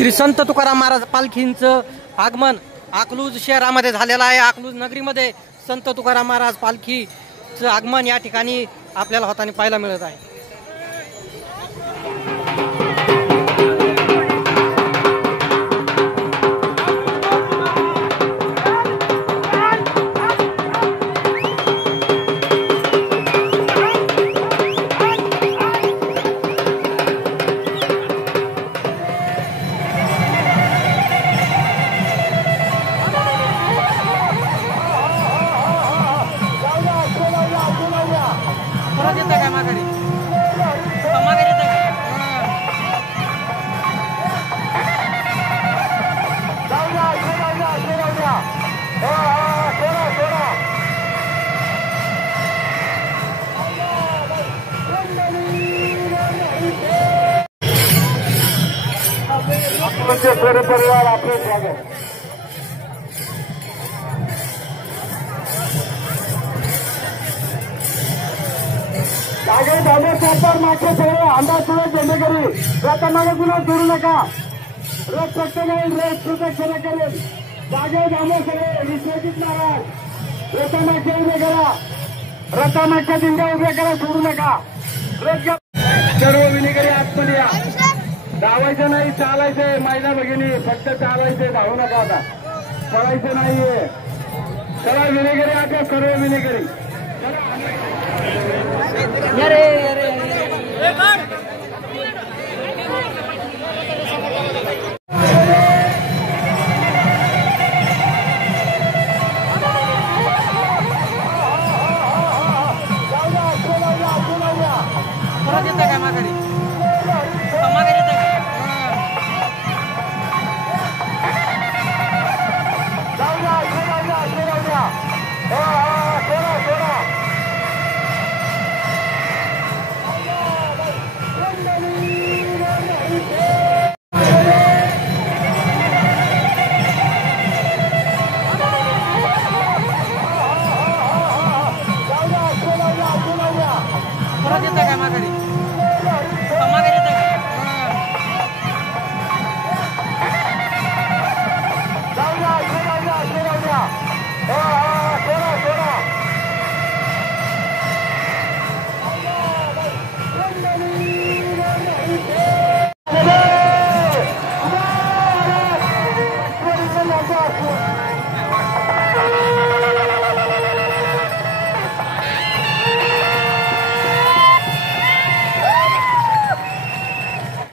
श्री संत तुकाराम महाराज पालखींचं आगमन अकलूज शहरामध्ये झालेलं आहे। अकलूज नगरीमध्ये संत तुकाराम महाराज पालखीचं आगमन या ठिकाणी आपल्याला होताना पाहायला मिळत आहे। पूरे परिवार आपके स्वागत। जागे धाबे सरकार मागचे सगळे अंदाज सुरू जेणेकरी रथमागे कुणा जोडू नका। रोज फक्त नाही रोज प्रदक्षिणा करेल। जागे धाबे सगळे विश्वजित महाराज रथमागचे उभे करा। रथमागच्या दिंड्या उभ्या करा, सोडू नका। सर्व विनेकरी आतमध्ये या। धावायचं नाही, चालायचंय। महिला भगिनी फक्त चालायचंय, धावू नका आता, पळायचं नाहीये। चला विनेकरी आता, सर्व विनेकरी